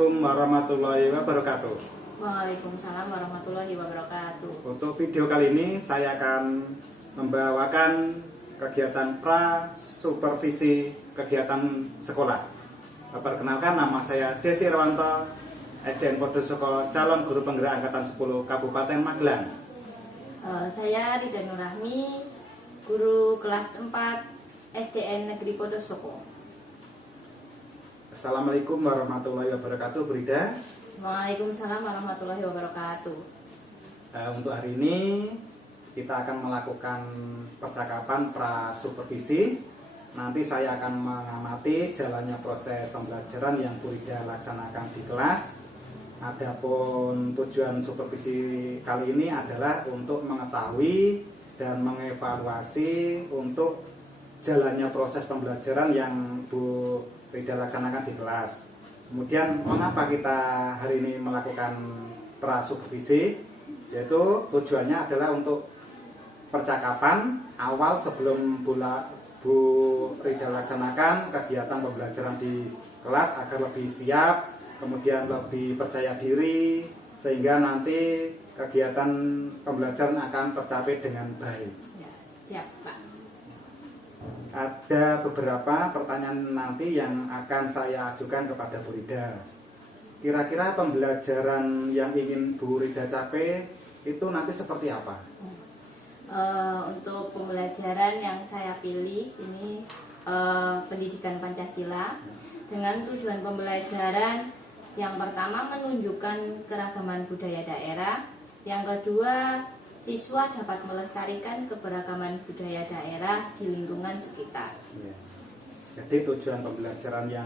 Assalamualaikum warahmatullahi wabarakatuh. Waalaikumsalam warahmatullahi wabarakatuh. Untuk video kali ini saya akan membawakan kegiatan pra-supervisi kegiatan sekolah. Perkenalkan, nama saya Desi Irwanto, SDN Podosoko, calon guru penggerak angkatan 10 Kabupaten Magelang. Saya Rida Nurrahmi, guru kelas 4 SDN Negeri Podosoko. Assalamualaikum warahmatullahi wabarakatuh, Bu Rida. Waalaikumsalam warahmatullahi wabarakatuh. Untuk hari ini kita akan melakukan percakapan pra-supervisi. Nanti saya akan mengamati jalannya proses pembelajaran yang Bu Rida laksanakan di kelas. Adapun tujuan supervisi kali ini adalah untuk mengetahui dan mengevaluasi untuk jalannya proses pembelajaran yang Bu Rida laksanakan di kelas. Kemudian mengapa kita hari ini melakukan pra-supervisi, yaitu tujuannya adalah untuk percakapan awal sebelum Bu Rida laksanakan kegiatan pembelajaran di kelas agar lebih siap, kemudian lebih percaya diri, sehingga nanti kegiatan pembelajaran akan tercapai dengan baik. Ya, siap, Pak. Ada beberapa pertanyaan nanti yang akan saya ajukan kepada Bu Rida. Kira-kira pembelajaran yang ingin Bu Rida capai itu nanti seperti apa? Untuk pembelajaran yang saya pilih ini pendidikan Pancasila, dengan tujuan pembelajaran yang pertama menunjukkan keragaman budaya daerah, yang kedua siswa dapat melestarikan keberagaman budaya daerah di lingkungan sekitar. Ya. Jadi tujuan pembelajaran yang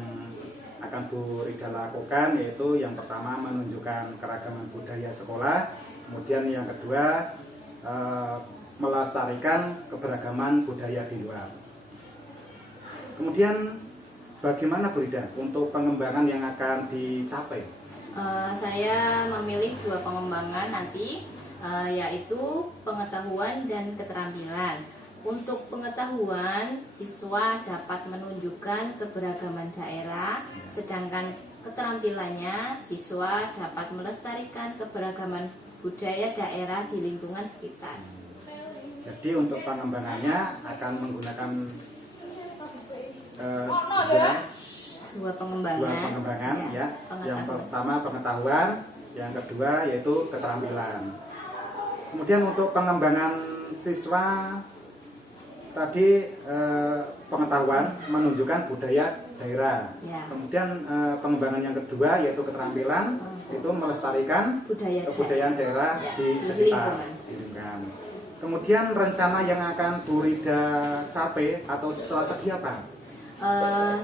akan Bu Rida lakukan yaitu yang pertama menunjukkan keragaman budaya sekolah, kemudian yang kedua melestarikan keberagaman budaya di luar. Kemudian bagaimana Bu Rida untuk pengembangan yang akan dicapai? Saya memilih 2 pengembangan nanti, yaitu pengetahuan dan keterampilan. Untuk pengetahuan, siswa dapat menunjukkan keberagaman daerah, sedangkan keterampilannya siswa dapat melestarikan keberagaman budaya daerah di lingkungan sekitar. Jadi untuk pengembangannya akan menggunakan Dua pengembangan, ya. Yang pertama pengetahuan, yang kedua yaitu keterampilan. Kemudian untuk pengembangan siswa tadi pengetahuan menunjukkan budaya daerah. Ya. Kemudian pengembangan yang kedua yaitu keterampilan itu melestarikan kebudayaan daerah ya, di sekitar lingkungan. Kemudian rencana yang akan Bu Rida capai atau strategi apa?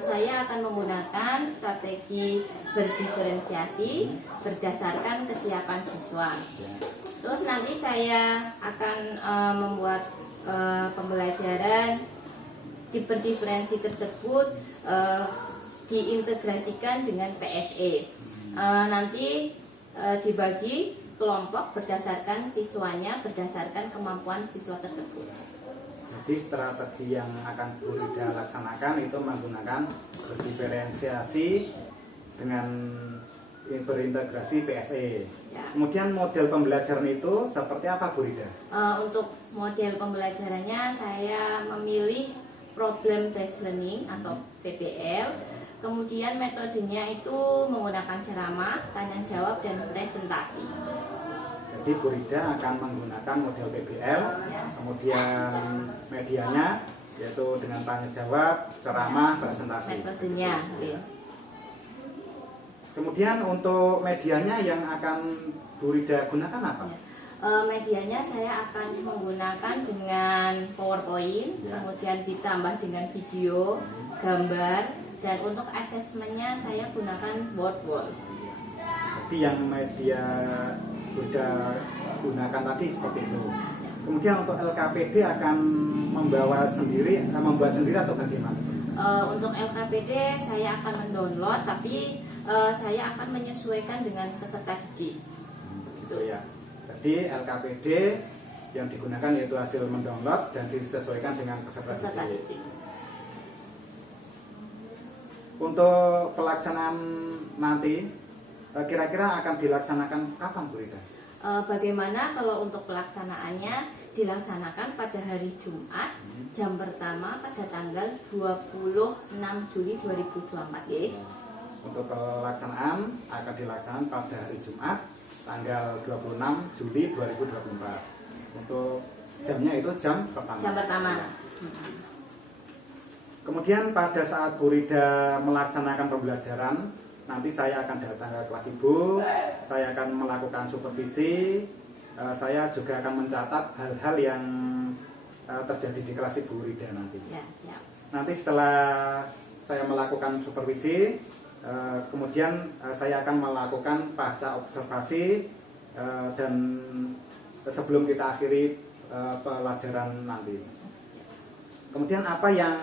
Saya akan menggunakan strategi berdiferensiasi berdasarkan kesiapan siswa. Ya. Terus nanti saya akan membuat pembelajaran berdiferensi tersebut diintegrasikan dengan PSE. Nanti dibagi kelompok berdasarkan siswanya, berdasarkan kemampuan siswa tersebut. Jadi strategi yang akan Bu Rida laksanakan itu menggunakan berdiferensiasi dengan berintegrasi PSE. Ya. Kemudian model pembelajaran itu seperti apa Bu Rida? Untuk model pembelajarannya saya memilih problem based learning atau PBL. Kemudian metodenya itu menggunakan ceramah, tanya jawab dan presentasi. Jadi Bu Rida akan menggunakan model PBL, Ya. kemudian medianya yaitu dengan tanya jawab, ceramah, presentasi. Metodenya, ya. Kemudian untuk medianya yang akan Bu Rida gunakan apa? Medianya saya akan menggunakan dengan PowerPoint, Ya. kemudian ditambah dengan video, gambar, dan untuk asesmennya saya gunakan Word. Jadi yang media Bu Rida gunakan tadi seperti itu. Kemudian untuk LKPD akan membuat sendiri atau bagaimana? Untuk LKPD saya akan mendownload, tapi saya akan menyesuaikan dengan peserta didik. Gitu ya. Jadi LKPD yang digunakan yaitu hasil mendownload dan disesuaikan dengan peserta didik. Untuk pelaksanaan nanti kira-kira akan dilaksanakan kapan Bu Rida? Bagaimana kalau untuk pelaksanaannya dilaksanakan pada hari Jumat jam pertama pada tanggal 26 Juli 2024 ya. Untuk pelaksanaan akan dilaksanakan pada hari Jumat tanggal 26 Juli 2024. Untuk jamnya itu jam pertama. Jam pertama. Kemudian pada saat Bu Rida melaksanakan pembelajaran, nanti saya akan datang ke kelas Ibu, saya akan melakukan supervisi, saya juga akan mencatat hal-hal yang terjadi di kelas Ibu Rida nanti. Ya, siap. Nanti setelah saya melakukan supervisi, kemudian saya akan melakukan pasca observasi dan sebelum kita akhiri pelajaran nanti. Kemudian apa yang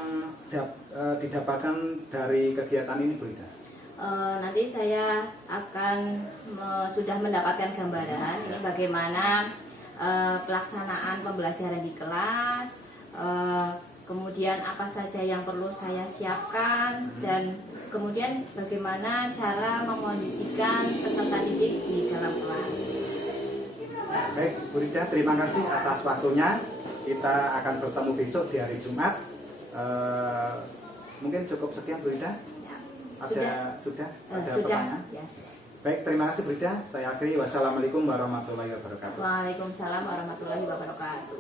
didapatkan dari kegiatan ini Bu Rida? Nanti saya akan sudah mendapatkan gambaran ini bagaimana pelaksanaan pembelajaran di kelas, kemudian apa saja yang perlu saya siapkan, dan kemudian bagaimana cara memondisikan peserta didik di dalam kelas. Baik Bu Rida, terima kasih atas waktunya. Kita akan bertemu besok di hari Jumat. Mungkin cukup sekian Bu Rida. Sudah ada pertanyaan? Ya. Baik, terima kasih Bu Rida. Saya akhiri. Wassalamualaikum warahmatullahi wabarakatuh. Waalaikumsalam warahmatullahi wabarakatuh.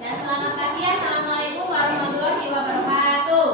Dan selamat pagi, assalamualaikum warahmatullahi wabarakatuh.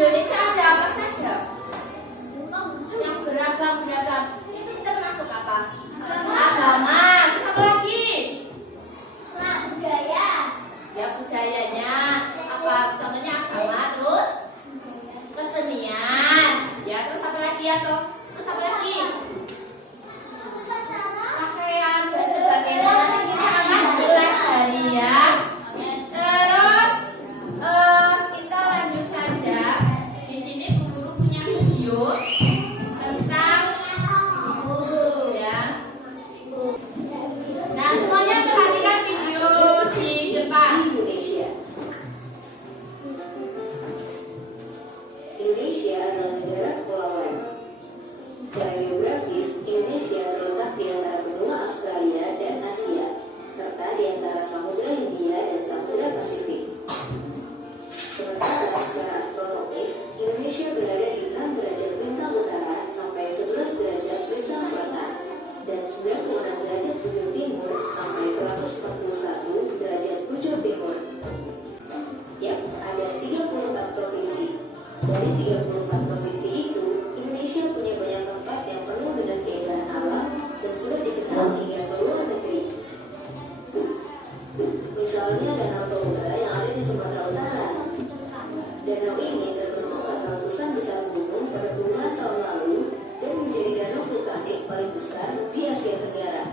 Indonesia ada apa saja? Yang beragam-beragam. Itu termasuk apa? Agama. Terus apa lagi? Budaya. Ya, budayanya. Apa? Contohnya agama, terus kesenian. Ya, terus apa lagi ya toh? Terus apa lagi? Pakaian dan sebagainya. Nanti kita akan pelajari ya. Terus kita lanjut saja. Di sini Bu Guru punya video tentang guru ya. Nah, semuanya perhatikan video di depan. Indonesia adalah negara kepulauan. Secara geografis, Indonesia terletak di antara benua Australia dan Asia, serta di antara Samudra Hindia dan Samudra Pasifik. Sementara secara astronomis, Indonesia berada di 6 derajat bintang utara sampai 11 derajat bintang selatan dan 96 derajat bujur timur sampai 141 derajat bujur timur. Yap, ada 34 provinsi. Dari 34 provinsi itu, Indonesia punya banyak tempat yang penuh dengan keindahan alam dan sudah dikenal hingga ke luar negeri. Misalnya Danau Toba yang ada di Sumatera Utara. Danau ini terbentuk karena letusan besar gunung pada puluhan tahun lalu dan menjadi danau vulkanik paling besar di Asia Tenggara.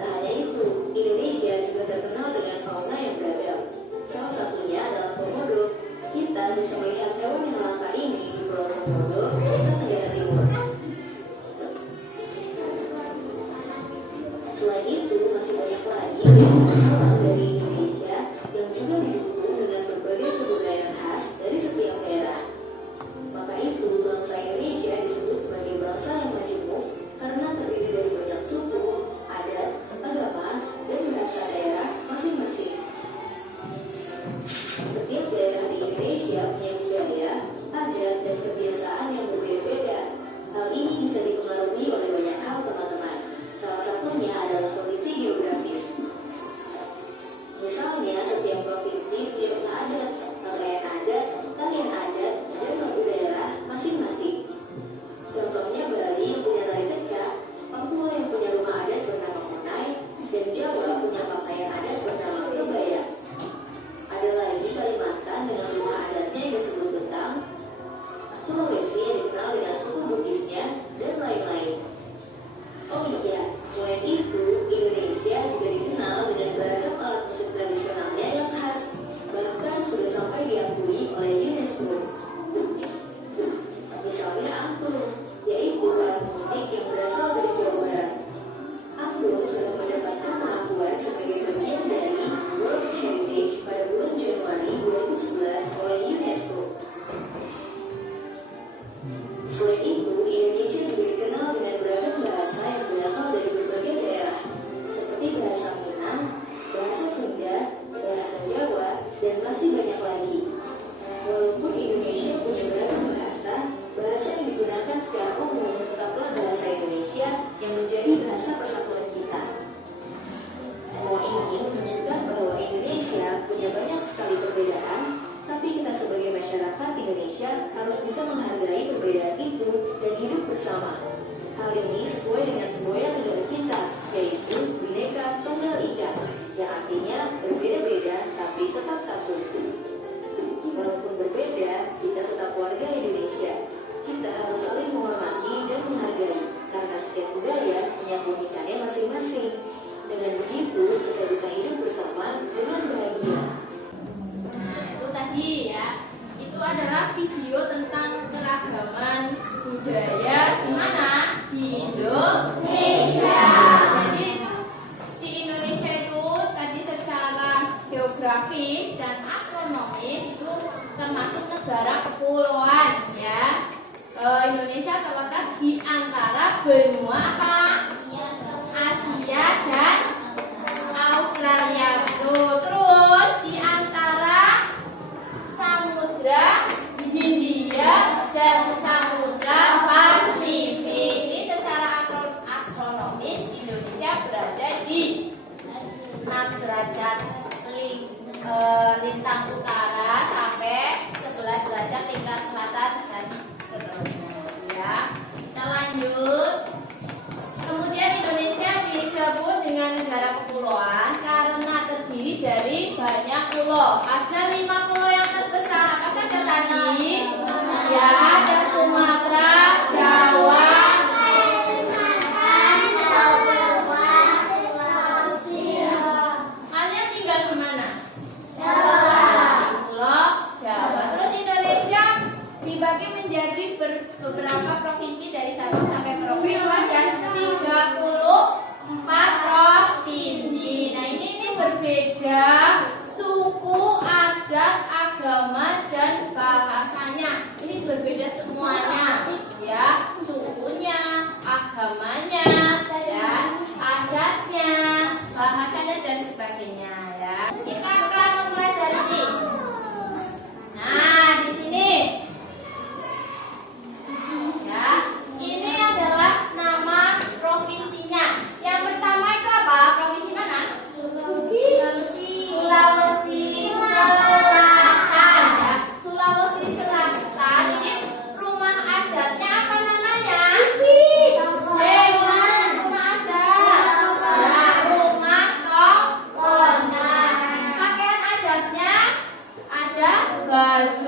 Tak hanya itu, Indonesia juga terkenal dengan fauna yang beragam. Salah satunya adalah komodo. Kita bisa melihat hewan yang langka ini di Pulau Komodo, Nusa Tenggara Timur. Selain itu, masih banyak lagi alam dari Indonesia yang juga didukung dengan berbagai kebudayaan khas dari setiap daerah. Maka itu, bangsa Indonesia disebut sebagai bangsa yang majemuk karena terdiri dari banyak suku, adat, agama, dan bahasa daerah masing-masing. Setiap daerah di Indonesia punya budaya, adat, dan kebiasaan yang berbeda-beda. Hal ini bisa dipengaruhi oleh banyak hal, teman-teman. Salah satunya adalah kondisi geografis. Misalnya, setiap provinsi punya pola adat, pakaian adat, tarian adat, dan lagu daerah masing-masing. Contohnya Bali yang punya tari kecak, Papua yang punya rumah adat bernama Monai, dan Jawa punya pakaian adat bernama kebaya. Ada lagi Kalimantan dengan rumah adatnya yang disebut Betang, Sulawesi yang dikenal dengan suku Bugis-nya, dan lain-lain. Oh iya, selain itu, Indonesia juga dikenal dengan beragam alat musik tradisionalnya yang khas, bahkan sudah sampai diakui oleh UNESCO. Misalnya angklung, yaitu alat musik yang berasal dari Jawa Barat. Angklung sudah mendapatkan pengakuan sebagai bagian dari World Heritage pada bulan Januari 2011 oleh UNESCO. Selain itu, Indonesia juga dikenal dengan beragam bahasa yang berasal dari berbagai daerah, seperti bahasa Minang, bahasa Sunda, bahasa Jawa, dan masih banyak lagi. Walaupun Indonesia punya beragam bahasa, bahasa yang digunakan secara umum tetaplah bahasa Indonesia yang menjadi bahasa persatuan kita. Semua ini menunjukkan bahwa Indonesia punya banyak sekali perbedaan, tapi kita sebagai masyarakat Indonesia harus bisa menghargai perbedaan itu dan hidup bersama. Hal ini sesuai dengan semboyan negara kita, yaitu Bhinneka Tunggal Ika, yang artinya berbeda-beda tapi tetap satu. Walaupun berbeda, kita tetap warga Indonesia. Kita harus saling menghormati dan menghargai, karena setiap budaya punya keunikannya masing-masing. Dengan begitu, kita bisa hidup bersama dengan bahagia. Nah, itu tadi ya. Itu adalah video tentang keragaman budaya di mana? Di Indonesia. Jadi itu di Indonesia itu tadi secara geografis dan astronomis itu termasuk negara kepulauan ya. Indonesia terletak di antara benua apa? Asia dan Australia. Betul. Terus di antara Samudra Hindia dan Samudra Pasifik. Ini secara astronomis Indonesia berada di 6 derajat lintang utara sampai 11 derajat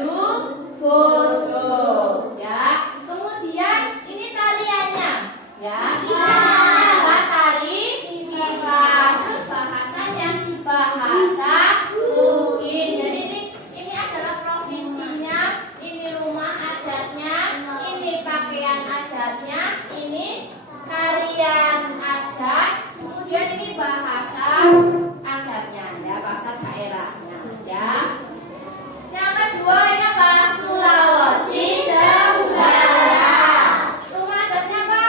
baju bodoh. Ya, kemudian ini tariannya. Ya, kita tari kipas. Terus bahasanya bahasa Bugis. Jadi ini adalah provinsinya, ini rumah adatnya, ini pakaian adatnya, ini tarian adat, kemudian ini bahasa adatnya, ya, bahasa daerahnya, ya. Yang kedua ini apa? Sulawesi Tenggara. Rumah adatnya apa?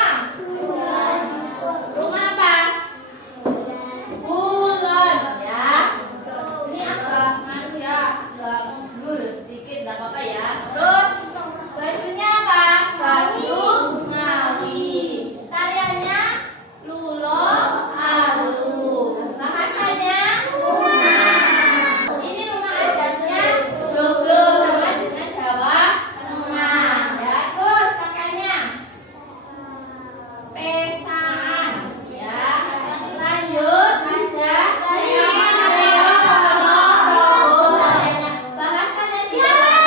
Rumah apa? Kulon, ya. Ini agak ya, agak mundur sedikit, nggak apa-apa ya. Terus bajunya apa? Baju Ngawi. Tariannya lulo alu. Bahasanya ini rumah adatnya joglo sama dengan Jawa Tengah, ya. Terus pakaiannya pesaan, ya. Lanjut ada tarian reog rogo tariannya bahasanya Jawa.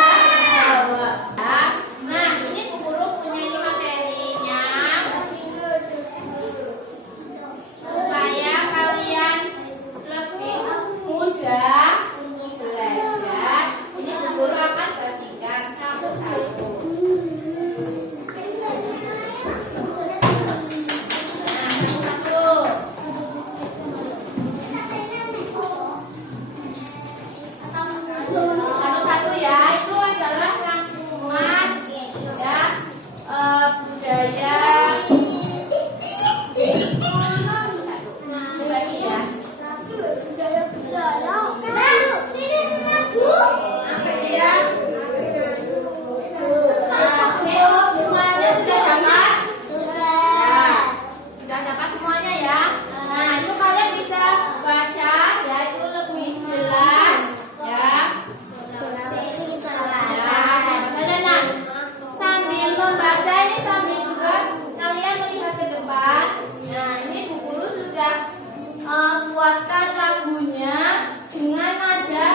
Ya. Nah, ini guru punya ini materinya supaya kalian lebih mudah untuk belajar. Ini guru akan bagikan satu-satu. Nah, satu-satu. Satu-satu ya, itu adalah rangkuman ya budaya. Bagi ya. Kemudian semuanya sudah dapat? Ya, sudah dapat semuanya ya. Nah, itu kalian bisa baca ya, itu lebih jelas ya. Nah, sambil membaca ini sambil juga kalian melihat ke depan. Nah, ini Bu Guru sudah buatkan lagunya dengan nada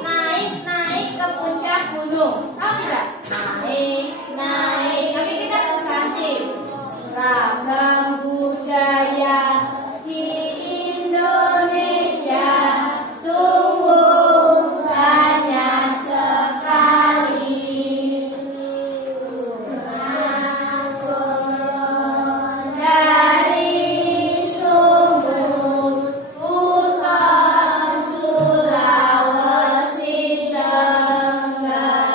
naik ke puncak gunung. Tahu tidak? Naik. Tapi kita ganti. Ragam budaya di Indonesia sungguh banyak sekali. Dari Sumut, Utara, Sulawesi Tenggara,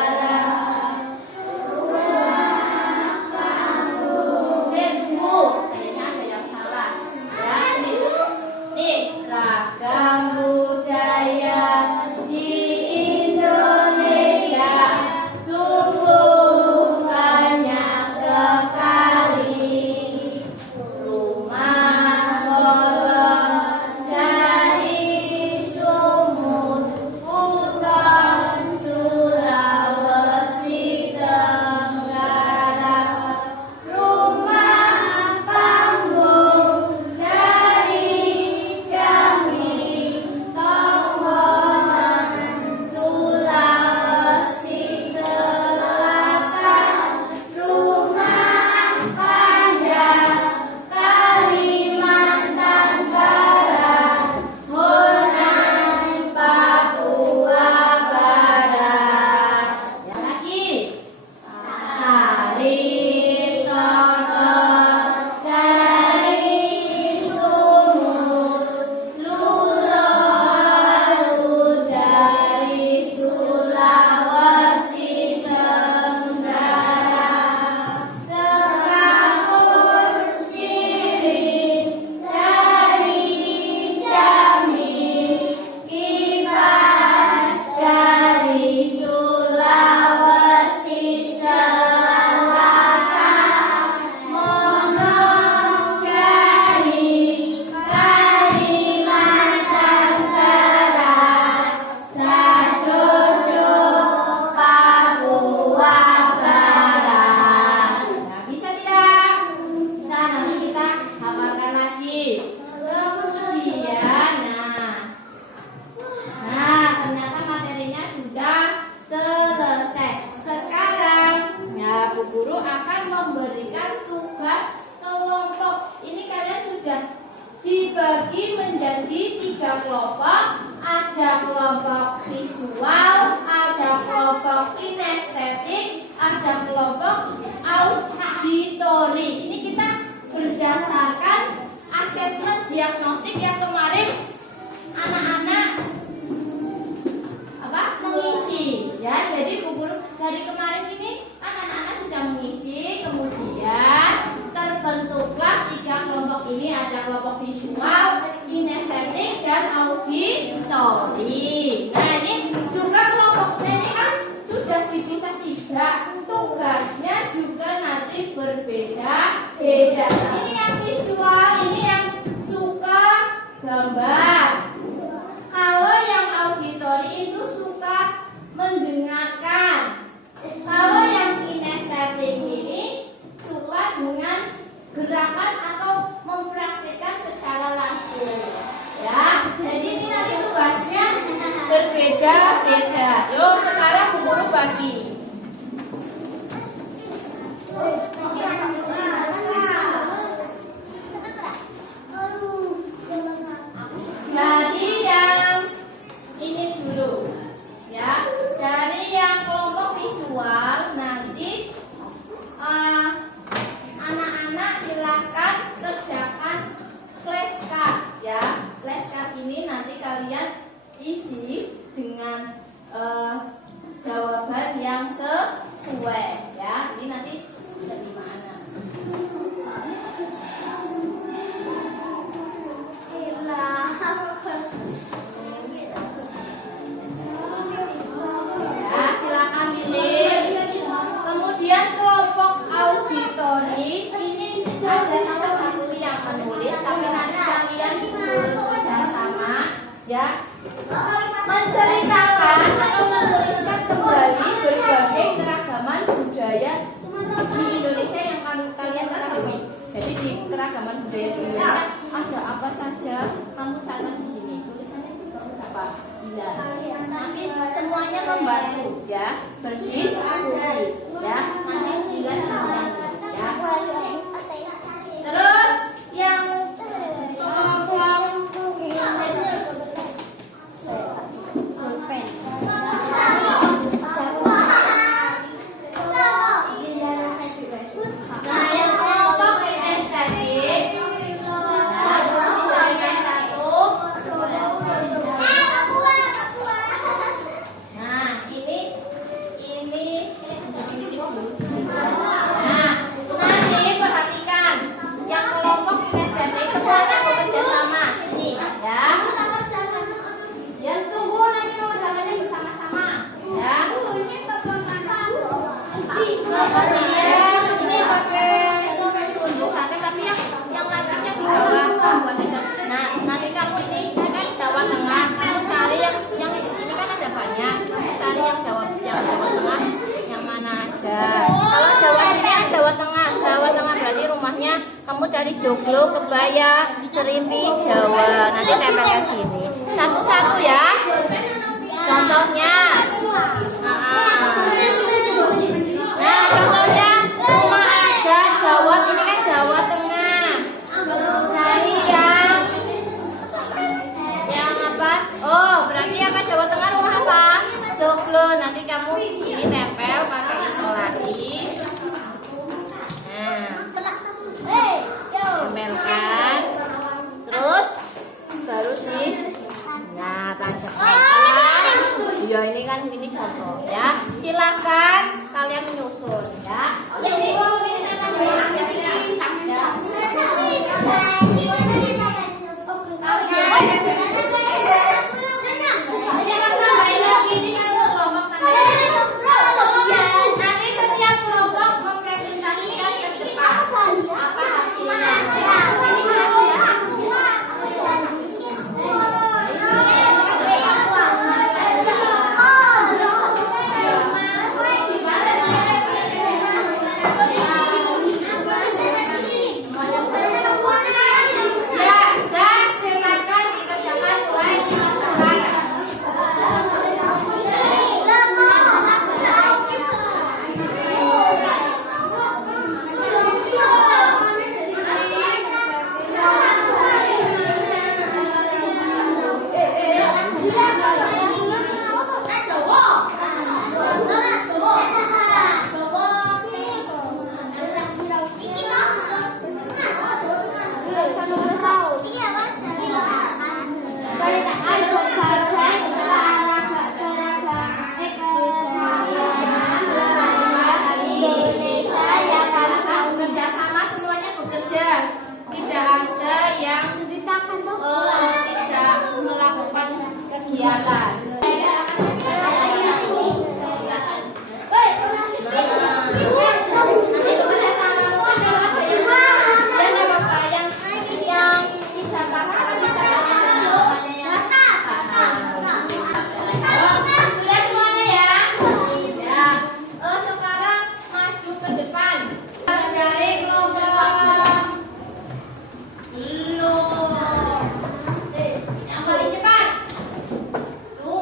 kelompok, ada kelompok visual, ada kelompok kinestetik, ada kelompok auditori. Ini kita berdasarkan asesmen diagnostik yang kemarin anak-anak mengisi ya. Jadi Bu Guru dari kemarin ini kan anak-anak sudah mengisi, kemudian terbentuklah 3 kelompok ini, ada kelompok visual, kinestetik, dan auditori. Nah ini juga kelompoknya ini kan sudah dipisah 3, tugasnya juga nanti berbeda-beda. Ini yang visual, ini yang suka gambar. Kalau yang auditori itu suka mendengarkan. Kalau yang kinestetik ini suka dengan gerakan atau mempraktikkan secara langsung. Ya, jadi ini nanti tugasnya berbeda-beda. Yuk, sekarang Bu Guru bagi. Dari yang ini dulu, ya. Dari yang kelompok visual nanti anak-anak silahkan kerjakan flashcard, ya. Flashcard ini nanti kalian isi dengan jawaban yang sesuai, ya. Ini nanti dari mana? Ya, silakan pilih. Kemudian kelompok auditori ini ada salah satu yang menulis, tapi nanti kalian bekerja sama, ya, menceritakan atau menuliskan kembali berbagai keragaman budaya di Indonesia yang kalian ketahui. Jadi di keragaman budaya di Indonesia ada apa saja, kamu catat di sini. Tulisannya bagus apa? Iya. Nanti semuanya membantu, ya, berdiskusi, ya. Nanti bila semuanya, ya. Terus yang kamu cari joglo, kebaya, serimpi, Jawa. Nanti tempelkan sini. Satu-satu ya. Contohnya. Nah, contohnya rumah aja Jawa, ini kan Jawa Tengah. Cari yang apa? Oh, berarti apa Jawa Tengah rumah apa? Joglo. Nanti kamu ini tempel pakai isolasi. Tempelkan, terus baru sih, nah tancapkan. Ya ini kan ini contoh, ya. Silakan kalian menyusun, ya. Ini nanti setiap kelompok mempresentasikan ke depan apa hasilnya. tidak melakukan kegiatan. Dan apa yang tidak apa-apa bisa tanya ya. Sudah semuanya ya? Ya. Sekarang maju ke depan. Dari kelompok. Belum. Yang paling cepat. Tuh.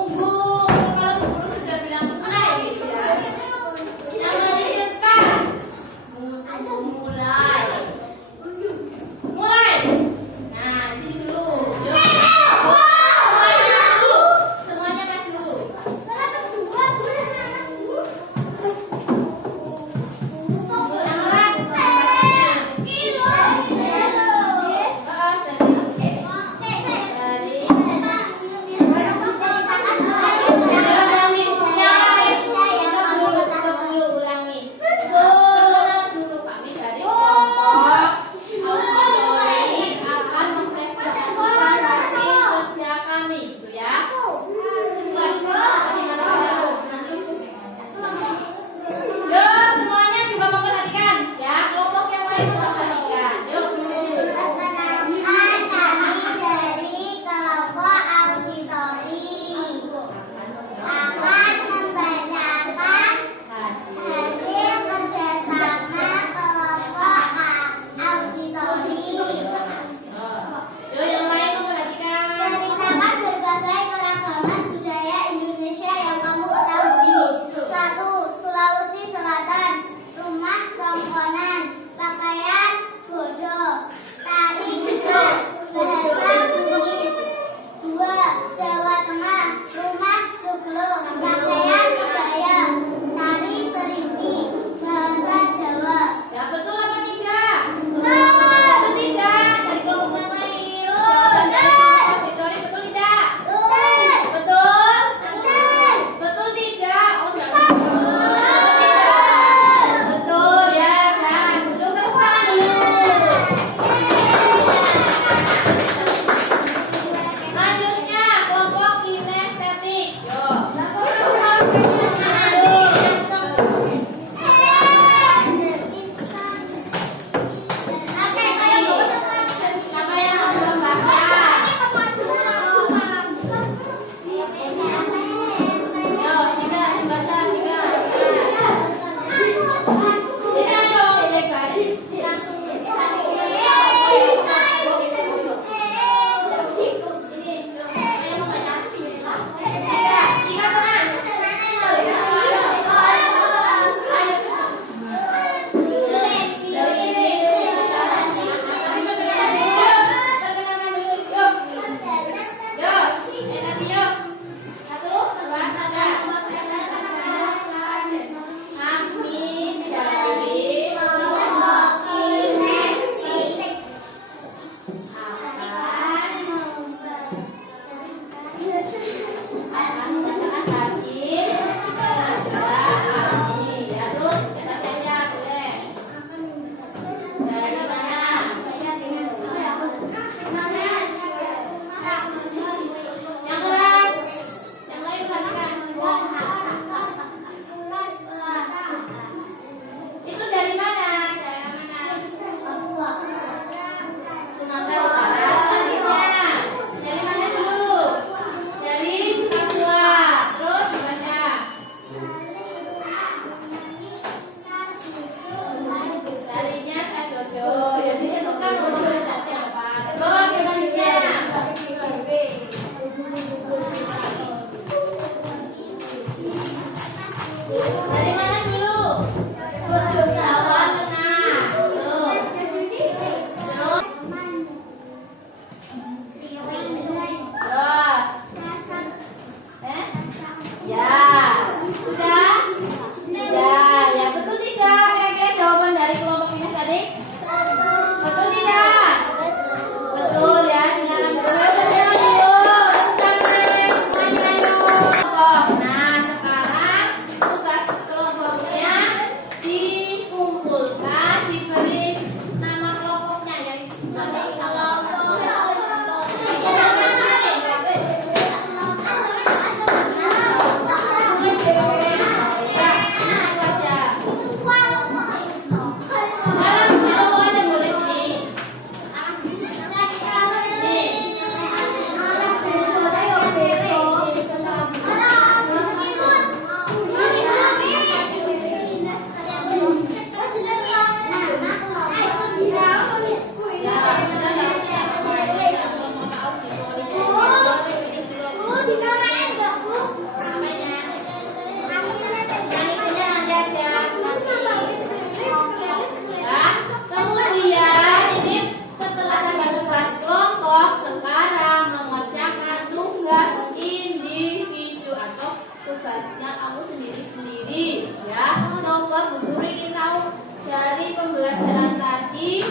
Jadi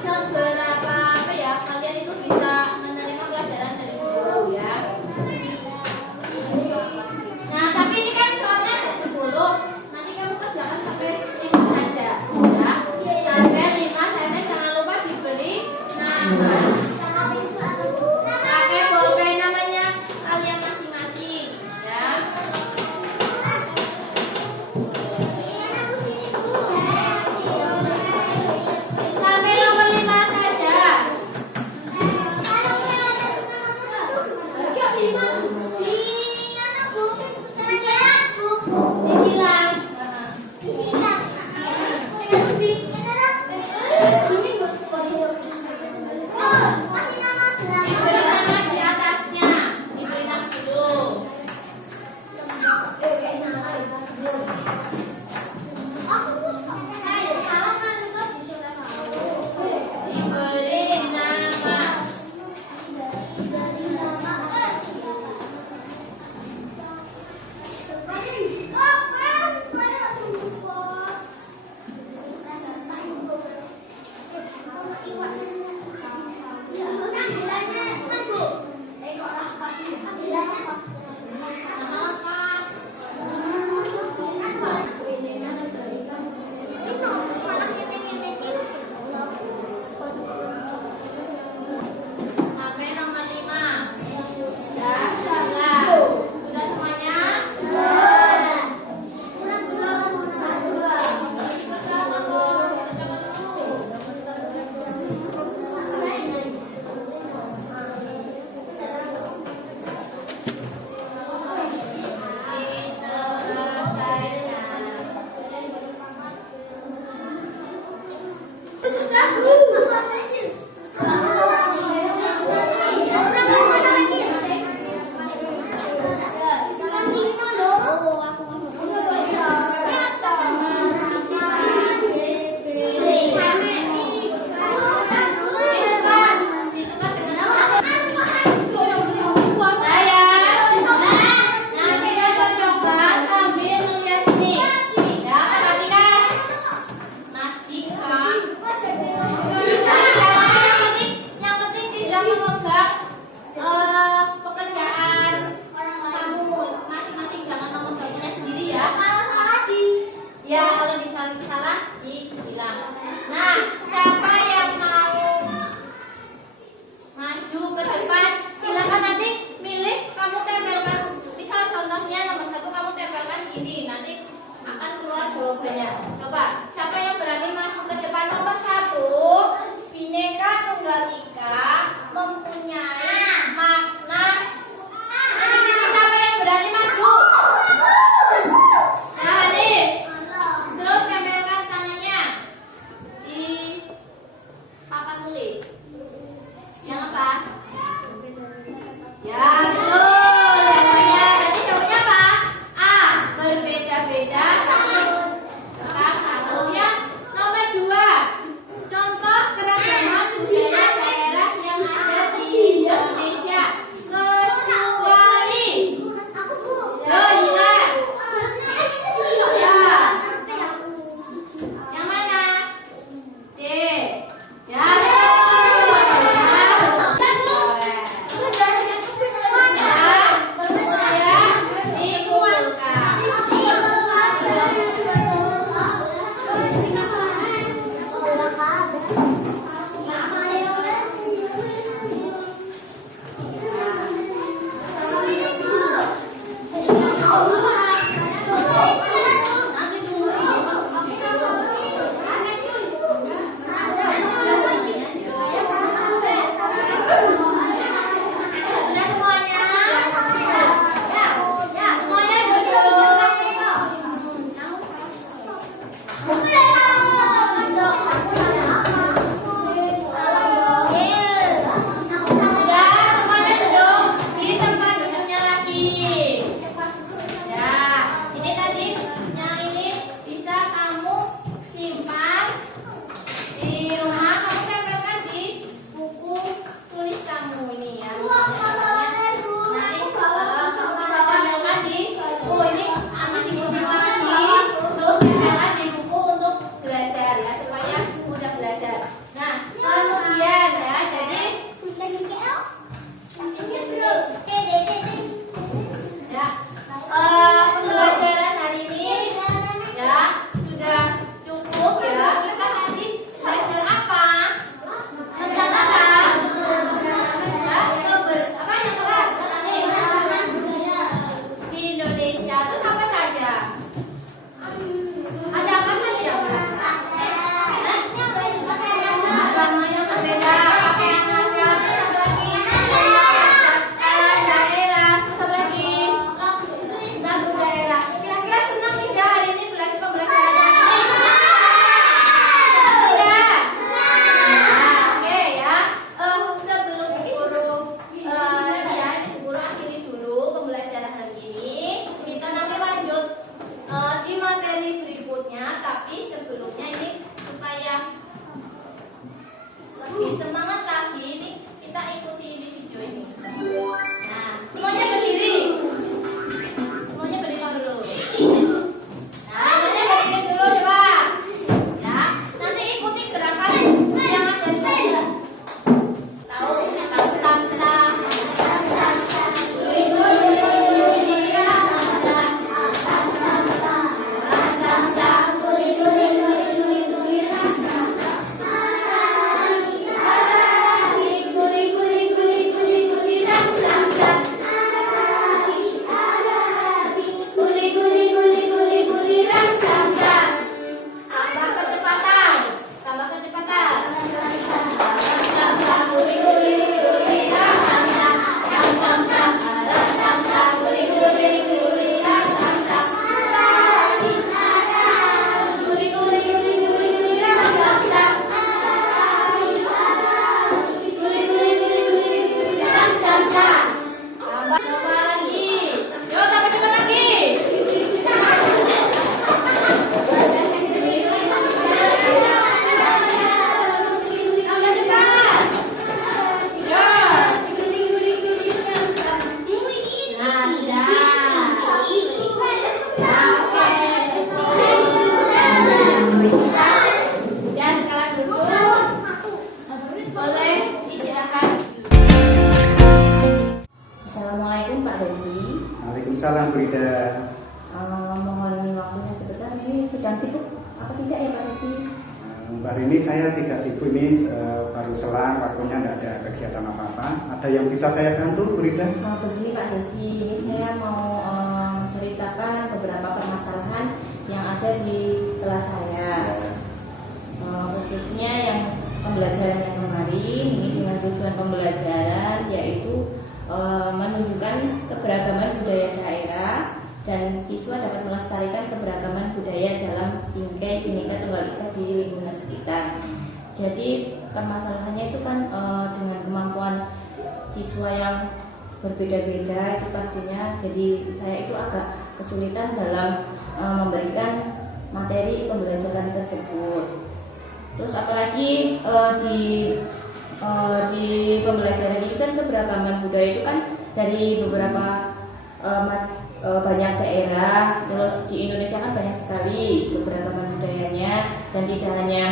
seberapa apa ya kalian itu bisa menerima pelajaran dari guru ya. Nah tapi ini kan soalnya ada 10. Nanti kamu kerjakan sampai 5 saja ya. Sampai 5 sampai jangan lupa diberi nama. Pakai bolpen namanya kalian masing-masing ya. Sampai nomor 5 saja. Disilang. Diberi nama di atasnya. Diberi nama dulu. Diberi nama. Nama lengkap. Sampai nomor 5. Sudah semuanya? Ya, kalau disalin salah dibilang. Nah, siapa yang mau maju ke depan? Silakan nanti milih, kamu tempelkan. Misal contohnya nomor 1 kamu tempelkan ini, nanti akan keluar jawabannya. Coba, siapa yang berani maju ke depan? Nomor 1, Bhinneka Tunggal Ika mempunyai makna. Siapa yang berani maju? Nah, nih. Terus tempelkan tangannya di papan tulis. Yang apa? Ya betul. Jawabannya berarti jawabannya apa? A. Berbeda-beda. Satunya. Nomor 2. Contoh keragaman budaya daerah yang ada di Indonesia. Kecuali. Yo, hilang. Ya. Yang mana? D. Ya. Kemudian dikumpulkan. tapi sebelumnya ini supaya lebih semangat lagi, ini kita ikuti ini video ini. Nah, semuanya berdiri. Semuanya berdiri dulu. Nah, semuanya berdiri dulu coba. Ya, nanti ikuti gerakan yang ada di sana. Tahu? Tam-tam. Assalamualaikum Pak Desi. Waalaikumsalam Bu Ida. Mohon waktunya sebentar, ini sedang sibuk apa tidak ya Pak Desi? Mbak Rini, saya tidak sibuk ini, baru selang waktunya, tidak ada kegiatan apa-apa. Ada yang bisa saya bantu Bu Ida? Begini Pak Desi, ini saya mau menceritakan beberapa permasalahan yang ada di kelas saya. Khususnya yang pembelajaran yang kemarin ini dengan tujuan pembelajaran yaitu menunjukkan keberagaman budaya daerah dan siswa dapat melestarikan keberagaman budaya dalam bingkai Bhinneka Tunggal Ika di lingkungan sekitar. Jadi permasalahannya itu kan dengan kemampuan siswa yang berbeda-beda itu pastinya, jadi saya itu agak kesulitan dalam memberikan materi pembelajaran tersebut. Terus apalagi di pembelajaran ini kan keberagaman budaya itu kan dari beberapa banyak daerah, terus di Indonesia kan banyak sekali keberagaman budayanya, dan tidak hanya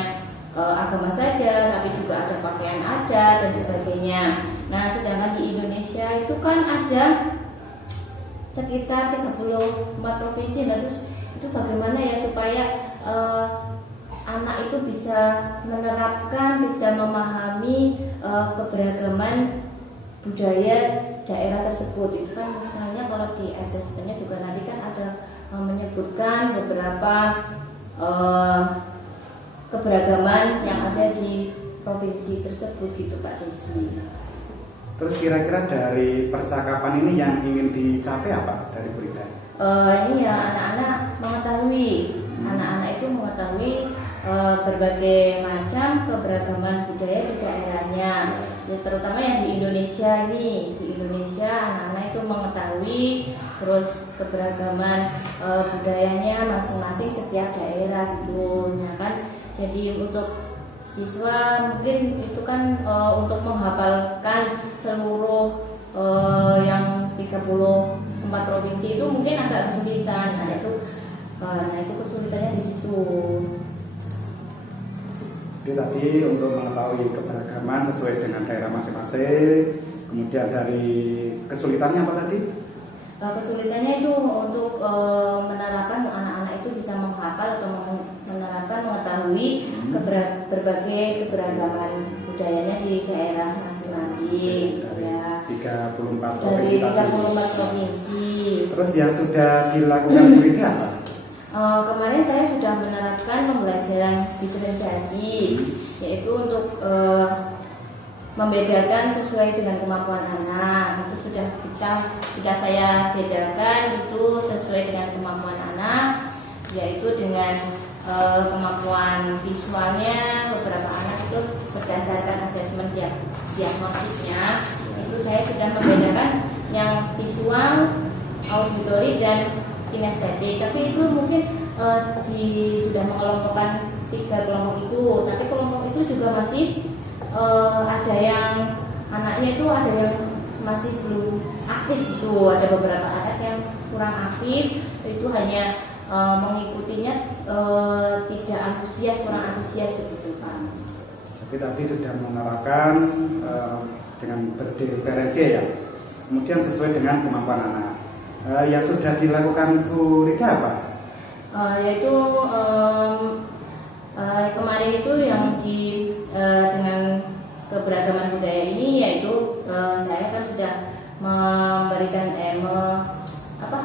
agama saja, tapi juga ada pakaian adat dan sebagainya. Nah, sedangkan di Indonesia itu kan ada sekitar 34 provinsi. Nah, terus itu bagaimana ya supaya anak itu bisa menerapkan, bisa memahami keberagaman budaya daerah tersebut. Itu kan misalnya kalau di asesmennya juga nanti kan ada menyebutkan beberapa keberagaman yang ada di provinsi tersebut gitu Pak Desi. Terus kira-kira dari percakapan ini yang ingin dicapai apa dari Bu Ida? Ini ya anak-anak mengetahui, anak-anak itu mengetahui berbagai macam keberagaman budaya di daerahnya, ya, terutama yang di Indonesia ini. Di Indonesia anak-anak itu mengetahui terus keberagaman budayanya masing-masing setiap daerah gitu, ya kan. Jadi untuk siswa mungkin itu kan untuk menghafalkan seluruh yang 34 provinsi itu mungkin agak kesulitan. Nah itu kesulitannya di situ. Jadi tadi untuk mengetahui keberagaman sesuai dengan daerah masing-masing. Kemudian dari kesulitannya apa tadi? Kesulitannya itu untuk menerapkan, anak-anak itu bisa menghafal atau menerapkan, mengetahui berbagai keberagaman budayanya di daerah masing-masing. Ya. 34 Dari provinsi. 34 provinsi. Terus yang sudah dilakukan Bu Ida apa? Kemarin saya sudah menerapkan pembelajaran diferensiasi, yaitu untuk membedakan sesuai dengan kemampuan anak. Itu sudah saya bedakan itu sesuai dengan kemampuan anak, yaitu dengan kemampuan visualnya. Beberapa anak itu berdasarkan asesmen diagnostiknya, itu saya sudah membedakan yang visual, auditory dan kinestetik. Tapi itu mungkin sudah mengelompokkan 3 kelompok itu, tapi kelompok itu juga masih ada yang anaknya itu ada yang masih belum aktif gitu, ada beberapa anak yang kurang aktif, itu hanya mengikutinya tidak antusias, kurang antusias begitu Pak. Jadi tadi sudah menerapkan dengan berdiferensi ya, kemudian sesuai dengan kemampuan anak. Yang sudah dilakukan Bu Rika apa? Yaitu kemarin itu yang dengan keberagaman budaya ini, yaitu saya kan sudah memberikan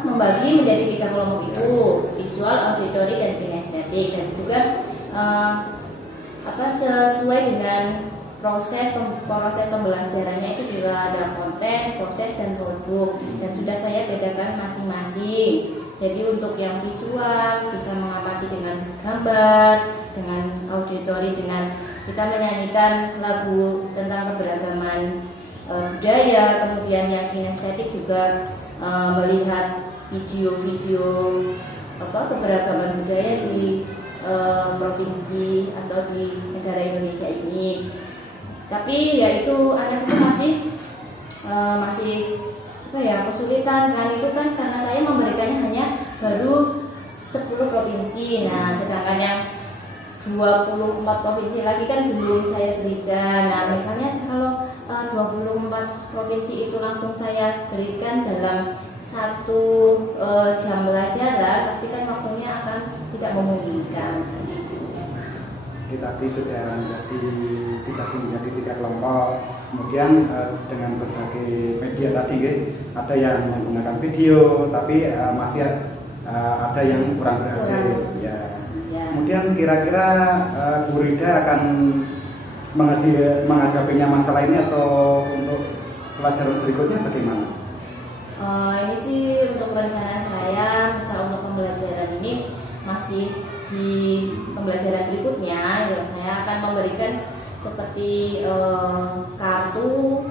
membagi menjadi 3 kelompok itu, visual, auditory, dan kinestetik, dan juga sesuai dengan proses pembelajarannya itu juga ada konten, proses, dan produk, dan sudah saya bedakan masing-masing. Jadi untuk yang visual bisa mengamati dengan gambar, dengan auditori dengan kita menyanyikan lagu tentang keberagaman budaya, kemudian yang kinestetik juga melihat video-video keberagaman budaya di provinsi atau di negara Indonesia ini. Tapi ya itu anak itu masih kesulitan kan, itu kan karena saya memberikannya hanya baru 10 provinsi. Nah, sedangkan yang 24 provinsi lagi kan belum saya berikan. Nah, misalnya kalau 24 provinsi itu langsung saya berikan dalam 1 jam belajar, pasti kan waktunya akan tidak memungkinkan. Jadi tadi sudah dibagi menjadi 3 kelompok. Kemudian dengan berbagai media tadi ada yang menggunakan video, tapi masih ada yang kurang berhasil. Ya. Kemudian kira-kira Bu Rida akan menghadapinya masalah ini atau untuk pelajaran berikutnya bagaimana? Ini sih untuk rencana saya, misal untuk pembelajaran ini masih di pembelajaran berikutnya, ya saya akan memberikan seperti kartu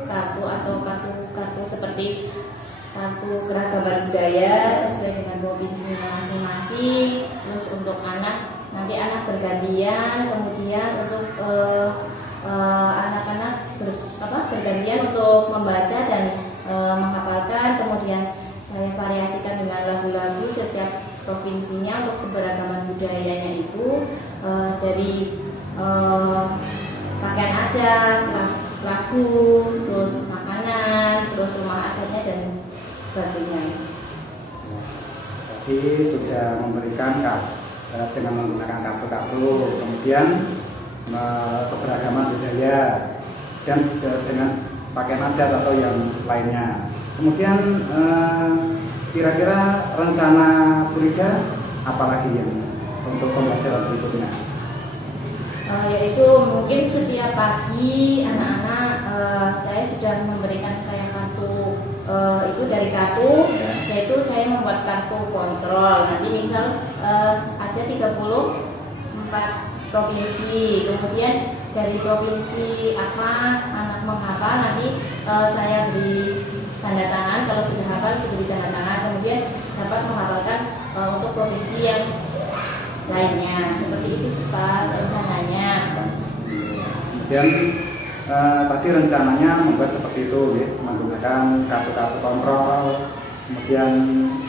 seperti kartu keragaman budaya sesuai dengan provinsinya masing-masing. Terus untuk nanti anak bergantian, kemudian untuk anak-anak bergantian untuk membaca dan menghafalkan, kemudian saya variasikan dengan lagu-lagu setiap provinsinya untuk keberagaman budayanya itu, dari pakaian adat, lagu, terus makanan, terus rumah adatnya dan sebagainya. Jadi sudah memberikan dengan menggunakan kartu-kartu, kemudian keberagaman budaya dan dengan pakaian adat atau yang lainnya. Kemudian kira-kira rencana Bu Rida apalagi yang untuk pembelajaran berikutnya? Yaitu mungkin setiap pagi anak-anak saya sudah memberikan kayak kartu itu dari kartu, yaitu saya membuat kartu kontrol. Nanti misal ada 34 provinsi, kemudian dari provinsi apa anak menghafal, nanti saya beri tanda tangan, kalau sudah hafal diberi tanda tangan, kemudian dapat menghafalkan untuk provinsi yang lainnya. Seperti itu Pak rencananya. Kemudian tadi rencananya membuat seperti itu, menggunakan kartu-kartu kontrol. Kemudian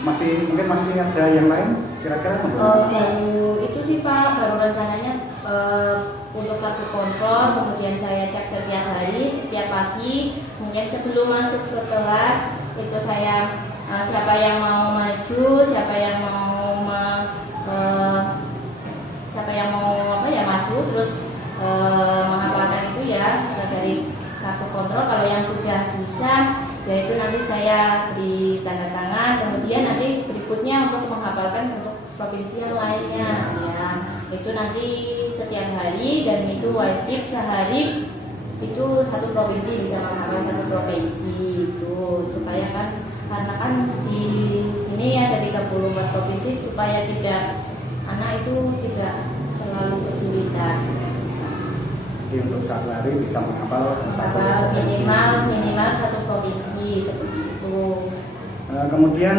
mungkin masih ada yang lain kira-kira baru itu sih Pak, baru rencananya untuk kartu kontrol, kemudian saya cek setiap hari, setiap pagi, kemudian sebelum masuk ke kelas itu saya siapa yang mau maju, siapa yang mau maju, terus menghafalkan itu ya dari kartu kontrol. Kalau yang sudah bisa, yaitu nanti saya beri tanda tangan, kemudian nanti berikutnya untuk menghafalkan untuk provinsi yang lainnya ya, itu nanti setiap hari, dan itu wajib sehari itu 1 provinsi bisa menghafal 1 provinsi itu, supaya kan karena kan di sini ada 34 provinsi, supaya anak itu tidak terlalu kesulitan. Jadi untuk satu hari bisa menghafal minimal 1 provinsi seperti itu. Kemudian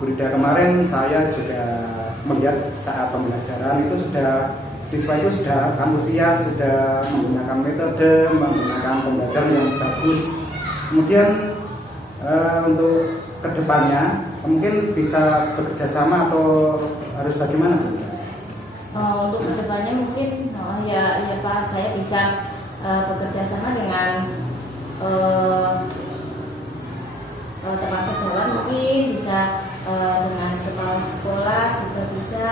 Bu Rida, kemarin saya juga melihat saat pembelajaran itu siswa itu sudah antusias, sudah menggunakan metode, menggunakan pembelajaran yang bagus. Kemudian untuk kedepannya mungkin bisa bekerja sama atau harus bagaimana, Bu? Untuk kedepannya mungkin ya Pak, saya bisa bekerja sama dengan teman sejawat, mungkin bisa dengan kepala sekolah juga bisa,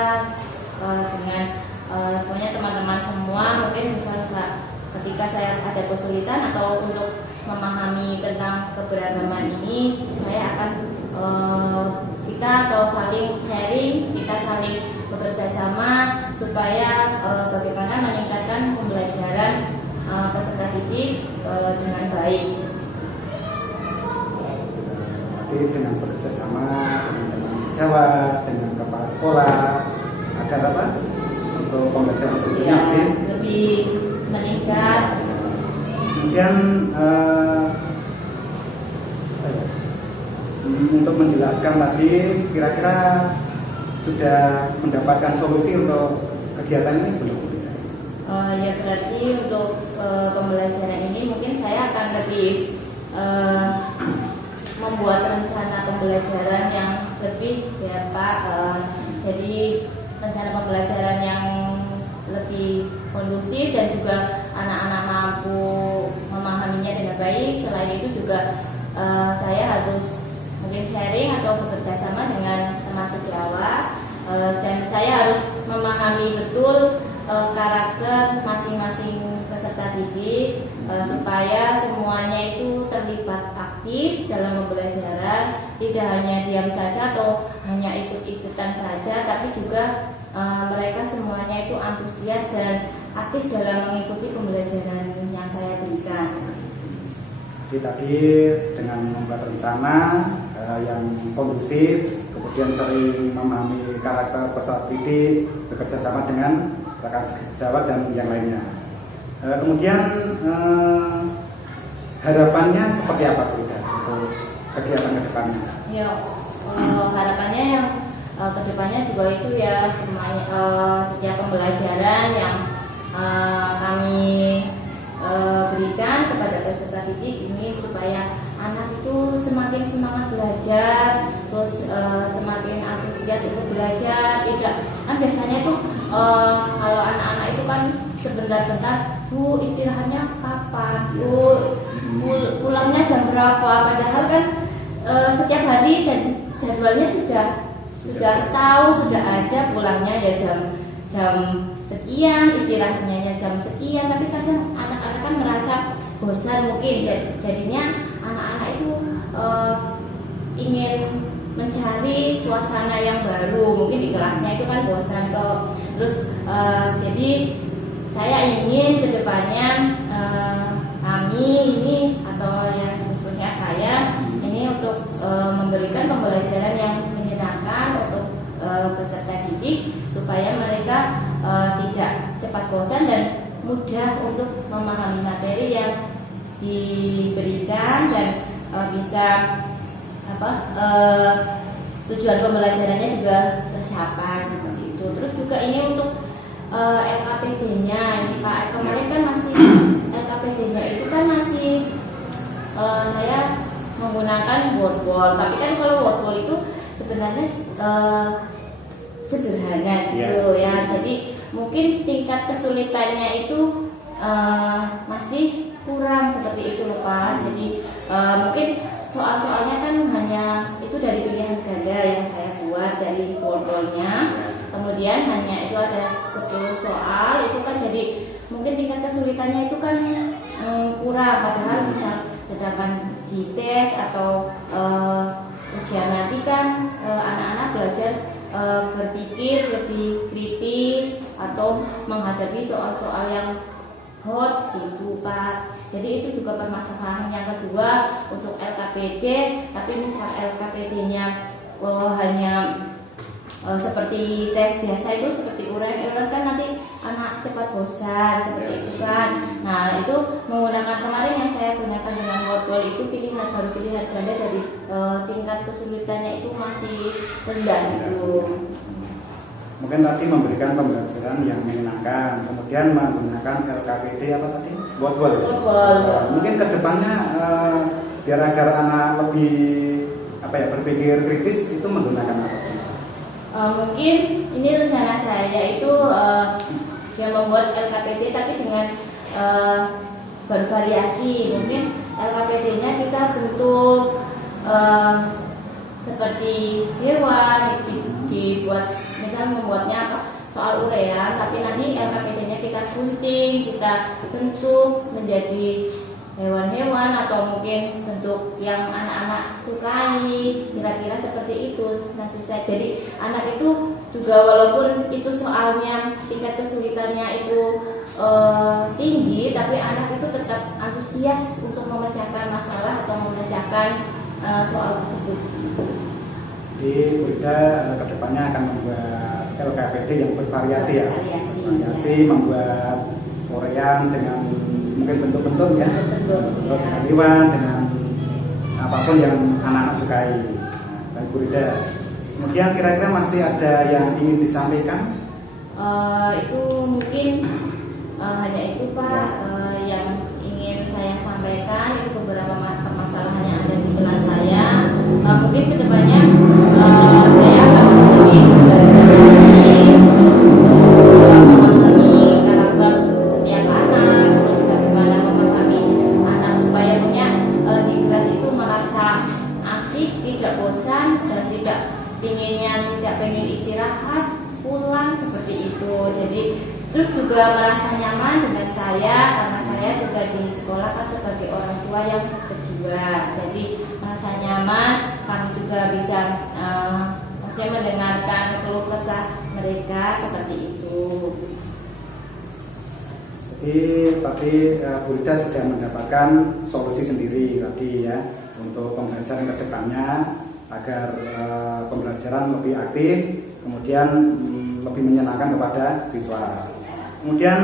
dengan pokoknya teman-teman semua mungkin bisa ketika saya ada kesulitan atau untuk memahami tentang keberagaman ini, saya akan kita atau saling sharing, kita saling bekerja sama supaya bagaimana meningkatkan pembelajaran peserta didik dengan baik. Jadi dengan bekerja sama dengan teman sejawat, dengan kepala sekolah, agar apa? Untuk pembelajaran tentunya lebih meningkat. Kemudian untuk menjelaskan tadi, kira-kira sudah mendapatkan solusi untuk kegiatan ini belum? Ya berarti untuk pembelajaran ini mungkin saya akan lebih membuat rencana pembelajaran yang lebih ya Pak. Jadi rencana pembelajaran yang lebih kondusif dan juga anak-anak mampu memahaminya dengan baik. Selain itu juga saya harus mungkin sharing atau bekerja sama dengan teman sejawat, dan saya harus memahami betul karakter masing-masing peserta didik supaya semuanya itu terlibat aktif dalam pembelajaran, tidak hanya diam saja atau hanya ikut-ikutan saja, tapi juga mereka semuanya itu antusias dan aktif dalam mengikuti pembelajaran yang saya berikan. Jadi tadi dengan membuat rencana yang kondusif, kemudian sering memahami karakter peserta didik, bekerja sama dengan rekan sejawat dan yang lainnya. Kemudian harapannya seperti apa Bu untuk kegiatan ke depannya? Ya, harapannya yang kedepannya juga itu ya semuanya, setiap pembelajaran yang kami berikan kepada peserta didik ini supaya anak itu semakin semangat belajar, terus semakin antusias untuk belajar. Tidak, kan biasanya tuh kalau anak-anak itu kan sebentar-bentar, Bu istirahatnya kapan, Bu pulangnya jam berapa, padahal kan setiap hari dan jadwalnya sudah tahu, sudah ada pulangnya ya jam sekian, istirahatnya ya jam sekian, tapi kadang anak-anak kan merasa bosan mungkin, jadinya anak-anak itu ingin mencari suasana yang baru, mungkin di kelasnya itu kan bosan toh. Terus jadi saya ingin kedepannya kami ini atau yang khususnya saya ini untuk memberikan pembelajaran yang menyenangkan untuk peserta didik supaya mereka tidak cepat bosan dan mudah untuk memahami materi yang diberikan dan bisa tujuan pembelajarannya juga tercapai seperti itu. Terus juga ini untuk LKPD-nya ini Pak, kemarin kan masih LKPD-nya itu kan masih saya menggunakan wordwall, tapi kan kalau wordwall itu sebenarnya sederhana gitu ya. Jadi mungkin tingkat kesulitannya itu masih kurang seperti itu loh Pak. Jadi mungkin soal-soalnya kan hanya itu dari pilihan ganda yang saya buat dari wordwall-nya. Kemudian hanya itu ada 10 soal, itu kan jadi mungkin tingkat kesulitannya itu kan kurang, padahal bisa sedangkan di tes atau ujian nanti kan anak-anak belajar berpikir lebih kritis atau menghadapi soal-soal yang hot gitu Pak. Jadi itu juga permasalahan yang kedua untuk LKPD, tapi misal LKPD-nya hanya seperti tes biasa itu seperti uraian kan nanti anak cepat bosan seperti itu kan. Nah itu menggunakan kemarin yang saya gunakan dengan wordwall itu pilihan ganda, jadi tingkat kesulitannya itu masih rendah gitu. mungkin tadi memberikan pembelajaran yang menyenangkan, kemudian menggunakan LKPD apa tadi? Wordwall. Mungkin kedepannya biar agar anak lebih berpikir kritis itu menggunakan apa? Mungkin ini rencana saya itu yang membuat LKPD tapi dengan bervariasi. Mungkin LKPD-nya kita bentuk seperti hewan, dibuat misal membuatnya soal urean, tapi nanti LKPD-nya kita gunting, kita bentuk menjadi hewan-hewan atau mungkin bentuk yang anak-anak sukai, kira-kira seperti itu nanti saya. Jadi anak itu juga walaupun itu soalnya tingkat kesulitannya itu tinggi, tapi anak itu tetap antusias untuk memecahkan masalah atau memecahkan soal tersebut. Jadi Burida kedepannya akan membuat LKPD yang bervariasi ya, membuat urean dengan mungkin bentuk-bentuk ya, bentuk dengan hewan, dengan apapun yang anak-anak sukai. Baik Burida. Kemudian kira-kira masih ada yang ingin disampaikan? Itu mungkin hanya itu Pak yang ingin saya sampaikan. Itu beberapa permasalahan yang ada di kelas saya. Mungkin kedepannya saya akan lebih belajar memahami karakter setiap anak, terus bagaimana memahami anak supaya punya di kelas itu merasa asik, tidak bosan dan tidak pengen istirahat, pulang seperti itu. Jadi terus juga merasa nyaman dengan saya karena saya juga di sekolah kan sebagai orang tua yang berjuang. Jadi merasa nyaman, kami juga bisa maksudnya mendengarkan keluh kesah mereka seperti itu. Jadi tadi Burida sudah mendapatkan solusi sendiri tadi ya untuk pembelajaran ke depannya agar pembelajaran lebih aktif, kemudian lebih menyenangkan kepada siswa. Kemudian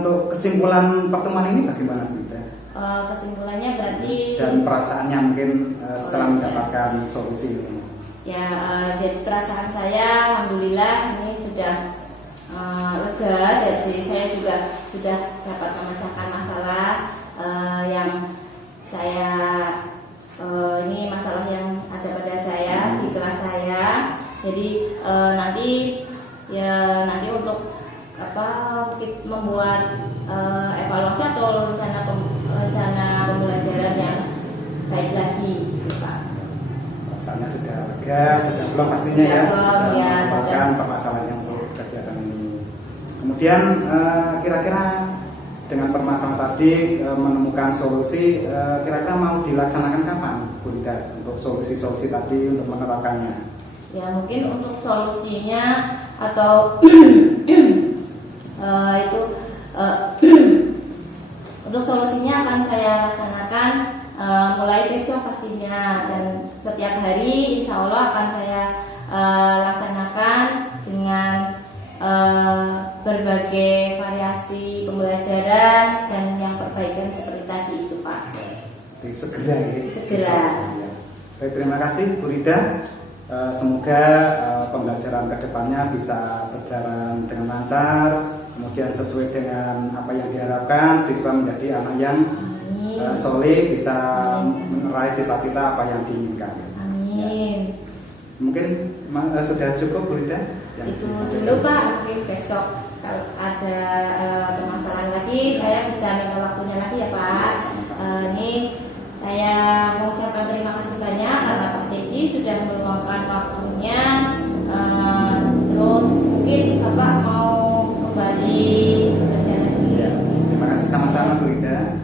untuk kesimpulan pertemuan ini bagaimana Burida? Kesimpulannya berarti dan perasaannya mungkin setelah mendapatkan solusi ini. Ya, jadi perasaan saya alhamdulillah ini sudah lega. Jadi saya juga sudah dapat memecahkan masalah yang saya ini masalah yang ada pada saya di kelas saya. Jadi nanti untuk membuat evaluasi atau rencana pembelajaran yang baik lagi, Pak. Rasanya sudah lega, sudah belum pastinya ya, sudah permasalahannya untuk kegiatan ini. Kemudian kira-kira dengan permasalahan tadi menemukan solusi, kira-kira mau dilaksanakan kapan, Burida, untuk solusi-solusi tadi untuk menerapkannya? Ya mungkin untuk solusinya atau untuk solusinya akan saya laksanakan mulai besok pastinya, dan setiap hari insya Allah akan saya laksanakan dengan berbagai variasi pembelajaran dan yang perbaikan seperti tadi itu Pak. Segera. Baik, terima kasih Burida. Semoga pembelajaran kedepannya bisa berjalan dengan lancar, kemudian sesuai dengan apa yang diharapkan, siswa menjadi anak yang solid, bisa meraih cita-cita apa yang diinginkan. Amin. Ya. Mungkin sudah cukup Burida? Itu dulu Pak, mungkin besok kalau ada permasalahan lagi saya bisa minta waktunya lagi ya Pak. Ini saya mengucapkan terima kasih banyak karena Pak Desi sudah meluangkan waktunya. Terus mungkin Bapak mau kembali bekerja lagi. Ya, terima kasih sama-sama Burida.